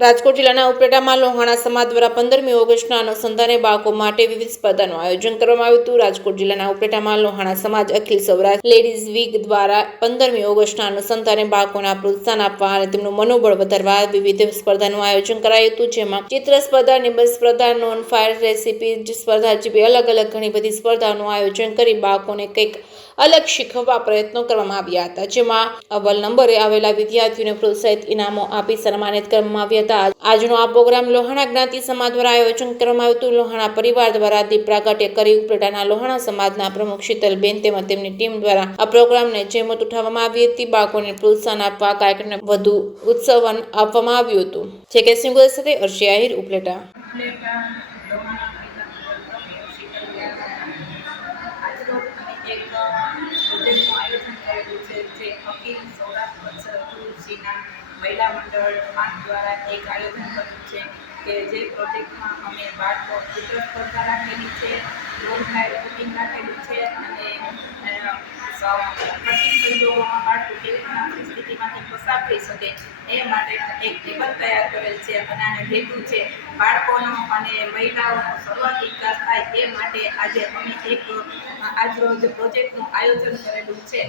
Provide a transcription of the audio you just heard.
રાજકોટ જિલ્લાના ઉપલેટામાં લોહાણા સમાજ દ્વારા 15મી ઓગસ્ટના અનુસંધાને બાળકો માટે વિવિધ સ્પર્ધાનું આયોજન કરવામાં આવ્યું હતું। રાજકોટ જિલ્લાના ઉપલેટામાં લોહાણા સમાજ અખિલ સૌરાષ્ટ્ર લેડીઝ વીક દ્વારા 15મી ઓગસ્ટના અનુસંધાને બાળકોને પ્રોત્સાહન આપવા અને તેમનું મનોબળ વધારવા વિવિધ સ્પર્ધાનું આયોજન કરાયું હતું, જેમાં ચિત્ર સ્પર્ધા, નિબંધ સ્પર્ધા, નોન ફાયર રેસીપી સ્પર્ધા જેવી અલગ અલગ ઘણી બધી સ્પર્ધાઓનું આયોજન કરી બાળકોને કંઈક અલગ શીખવવા પ્રયત્નો કરવામાં આવ્યા હતા, જેમાં અવ્વલ નંબરે આવેલા વિદ્યાર્થીઓને પ્રોત્સાહિત ઇનામો આપી સન્માનિત કરવામાં આવ્યા હતા। આજનો આ પ્રોગ્રામ લોહાણા જ્ઞાતિ સમાજ દ્વારા આયોજન કરવામાં આવ્યું હતું। લોહાણા પરિવાર દ્વારા દીપ પ્રાગટ્ય કરી ઉપલેટાના લોહાણા સમાજના પ્રમુખ શીતલબેન તેમજ તેમની ટીમ દ્વારા આ પ્રોગ્રામને જહેમત ઉઠાવવામાં આવી હતી। બાળકોને પ્રોત્સાહન આપવા કાર્યક્રમને વધુ ઉત્સવન આપવામાં આવ્યું હતું। જે કે સિંગલ સાથે અર્શી આહિર ઉપલેટા। महिला मंडल 5 द्वारा एक आयोजन કર્યું છે કે જે પ્રોજેક્ટમાં અમે બાળકો ચિત્ર સ્પર્ધા રાખેલી છે, રોલ ફાયર કુકિંગ રાખેલું છે અને કઠિન સંજોગોમાં બાળકો કેવી રીતના પરિસ્થિતિમાંથી પસાર થઈ શકે એ માટે એક નિબંધ તૈયાર કરેલ છે અને આનો હેતુ છે બાળકોનો અને મહિલાઓનો સર્વાંગી વિકાસ થાય એ માટે આજે અમે એક આજરોજ પ્રોજેક્ટનું આયોજન કરેલું છે।